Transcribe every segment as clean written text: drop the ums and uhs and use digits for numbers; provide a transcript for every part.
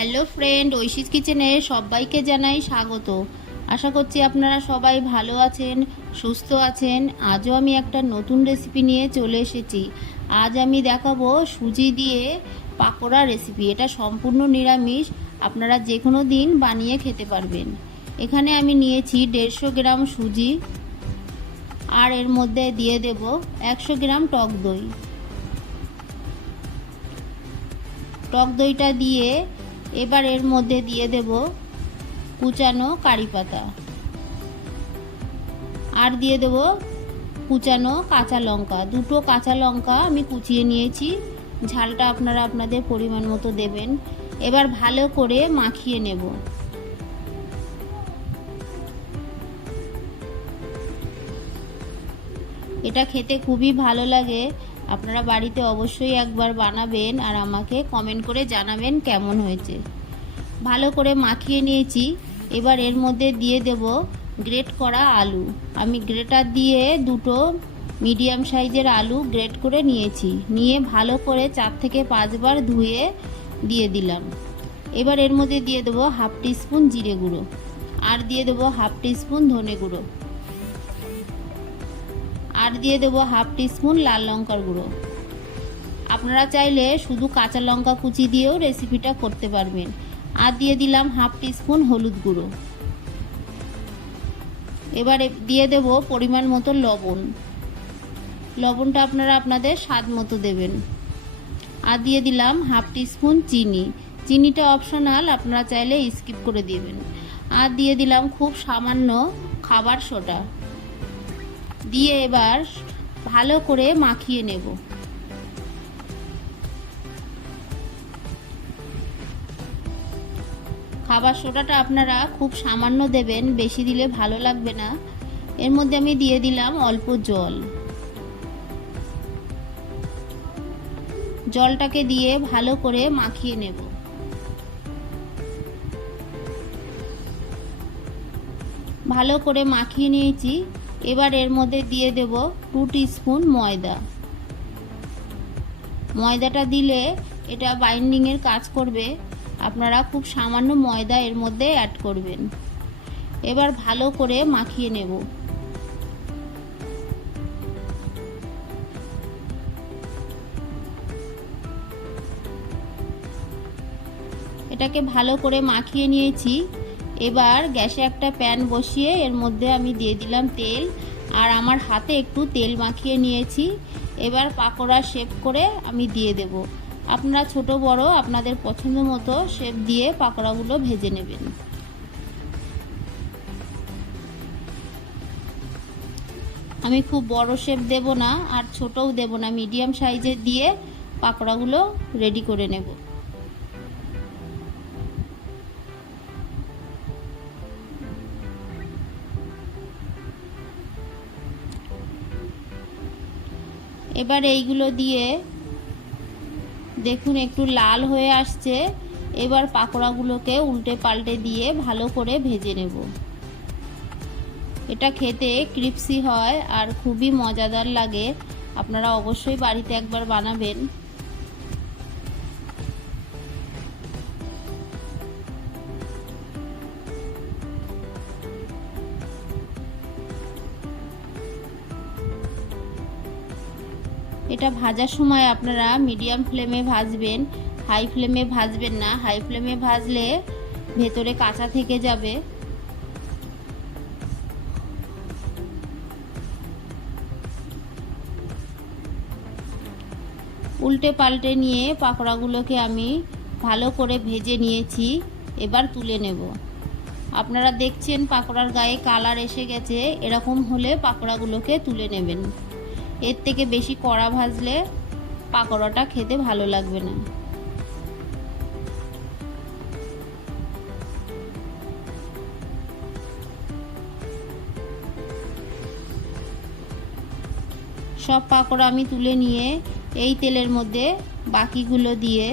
Hello friend, ঐশীস কিচেনে সবাইকে জানাই স্বাগত। আশা করছি আপনারা সবাই ভালো আছেন, সুস্থ আছেন। আজও আমি একটা নতুন রেসিপি নিয়ে চলে এসেছি। আজ আমি দেখাবো সুজি দিয়ে পাকোড়া রেসিপি। এটা সম্পূর্ণ নিরামিষ, আপনারা যে কোনো দিন বানিয়ে খেতে পারবেন। এখানে আমি নিয়েছি 150 গ্রাম সুজি, আর এর মধ্যে দিয়ে দেব 100 গ্রাম টক দই। টক দইটা দিয়ে এবার এর মধ্যে দিয়ে দেব কুচানো কারি পাতা, আর দিয়ে দেব কুচানো কাঁচা লঙ্কা। দুটো কাঁচা লঙ্কা আমি কুচিয়ে নিয়েছি, ঝালটা আপনারা আপনাদের পরিমাণ মতো দেবেন। এবার ভালো করে মাখিয়ে নেব। এটা খেতে খুবই ভালো লাগে, আপনারা বাড়িতে অবশ্যই একবার বানাবেন আর আমাকে কমেন্ট করে জানাবেন কেমন হয়েছে। ভালো করে মাখিয়ে নিয়েছি। এবার এর মধ্যে দিয়ে দেব গ্রেট করা আলু। আমি গ্রেটার দিয়ে দুটো মিডিয়াম সাইজের আলু গ্রেট করে নিয়েছি, নিয়ে ভালো করে 4 থেকে 5 বার ধুয়ে দিয়ে দিলাম। এবার এর মধ্যে দিয়ে দেবো হাফ টিস্পুন জিরে গুঁড়ো, আর দিয়ে দেবো হাফ টিস্পুন ধনে গুঁড়ো, আর দিয়ে দেবো হাফ টিস্পুন লাল লঙ্কার গুঁড়ো। আপনারা চাইলে শুধু কাঁচা লঙ্কা কুচি দিয়েও রেসিপিটা করতে পারবেন। আর দিয়ে দিলাম হাফ টিস্পুন হলুদ গুঁড়ো। এবারে দিয়ে দেব পরিমাণ মতো লবণ। লবণটা আপনারা আপনাদের স্বাদ মতো দেবেন। আর দিয়ে দিলাম হাফ টিস্পুন চিনি। চিনিটা অপশনাল, আপনারা চাইলে স্কিপ করে দিবেন। আর দিয়ে দিলাম খুব সামান্য খাবার সোডা দিয়ে এবার ভালো করে মাখিয়ে নেব। খাবার সোডাটা আপনারা খুব সামান্য দেবেন, বেশি দিলে ভালো লাগবে না। এর মধ্যে আমি দিয়ে দিলাম অল্প জল। জলটাকে দিয়ে ভালো করে মাখিয়ে নেব। ভালো করে মাখিয়ে নিয়েছি। এবার এর মধ্যে দিয়ে দেব 2 টিস্পুন ময়দা। ময়দাটা দিলে এটা বাইন্ডিংয়ের কাজ করবে, আপনারা খুব সামান্য ময়দা এর মধ্যে অ্যাড করবেন। এবার ভালো করে মাখিয়ে নেব। এটাকে ভালো করে মাখিয়ে নিয়েছি। এবার গ্যাসে একটা প্যান বসিয়ে এর মধ্যে আমি দিয়ে দিলাম তেল, আর আমার হাতে একটু তেল মাখিয়ে নিয়েছি। এবার পাকোড়া শেপ করে আমি দিয়ে দেব। আপনারা ছোট বড় আপনাদের পছন্দ মতো শেপ দিয়ে পাকোড়াগুলো ভেজে নেবেন। আমি খুব বড় শেপ দেব না আর ছোটও দেব না, মিডিয়াম সাইজের দিয়ে পাকোড়াগুলো রেডি করে নেব। এবার এইগুলো দিয়ে দেখুন একটু লাল হয়ে আসছে। এবার পাকোড়াগুলোকে উল্টে পাল্টে দিয়ে ভালো করে ভেজে নেব। এটা খেতে ক্রিপসি হয় আর খুবই মজাদার লাগে, আপনারা অবশ্যই বাড়িতে একবার বানাবেন। এটা ভাজার সময় আপনারা মিডিয়াম ফ্লেমে ভাজবেন, হাই ফ্লেমে ভাজবেন না। হাই ফ্লেমে ভাজলে ভেতরে কাঁচা থেকে যাবে। উল্টে পাল্টে নিয়ে পাকোড়াগুলোকে আমি ভালো করে ভেজে নিয়েছি। এবার তুলে নেব। আপনারা দেখছেন পাকোড়ার গায়ে কালার এসে গেছে, এরকম হলে পাকোড়াগুলোকে তুলে নেবেন। এর থেকে বেশি কড়া ভাজলে পাকোড়াটা খেতে ভালো লাগবে না। সব পাকোড়া আমি তুলে নিয়ে এই তেলের মধ্যে বাকিগুলো দিয়ে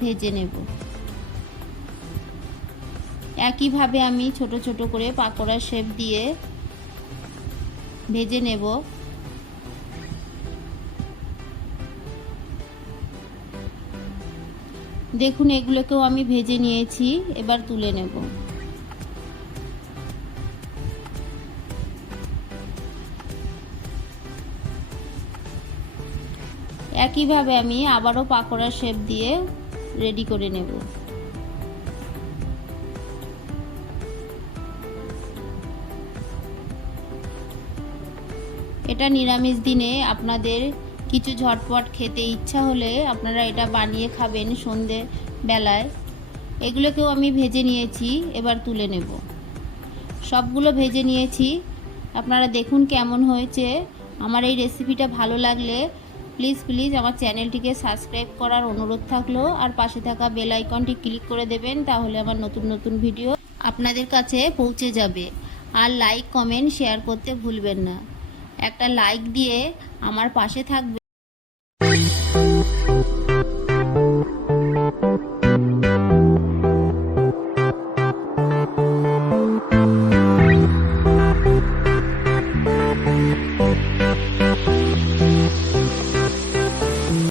ভেজে নেব। একইভাবে আমি ছোট ছোট করে পাকোড়া শেপ দিয়ে ভেজে নেব। দেখুন এগুলোকেও আমি ভেজে নিয়েছি, এবার তুলে নেব। একইভাবে আমি আবারও পাকোড়া শেপ দিয়ে রেডি করে নেব। এটা নিরামিষ দিনে আপনাদের কিছু ঝটপট খেতে ইচ্ছা হলে আপনারা এটা বানিয়ে খাবেন সন্ধে বেলায়। এগুলোকেও আমি ভেজে নিয়েছি, এবার তুলে নেব। সবগুলো ভেজে নিয়েছি, আপনারা দেখুন কেমন হয়েছে। আমার এই রেসিপিটা ভালো লাগলে প্লিজ আমার চ্যানেলটিকে সাবস্ক্রাইব করার অনুরোধ থাকলো, আর পাশে থাকা বেল আইকনটি ক্লিক করে দেবেন, তাহলে আমার নতুন ভিডিও আপনাদের কাছে পৌঁছে যাবে। আর লাইক কমেন্ট শেয়ার করতে ভুলবেন না। একটা লাইক দিয়ে আমার পাশে থাকবে।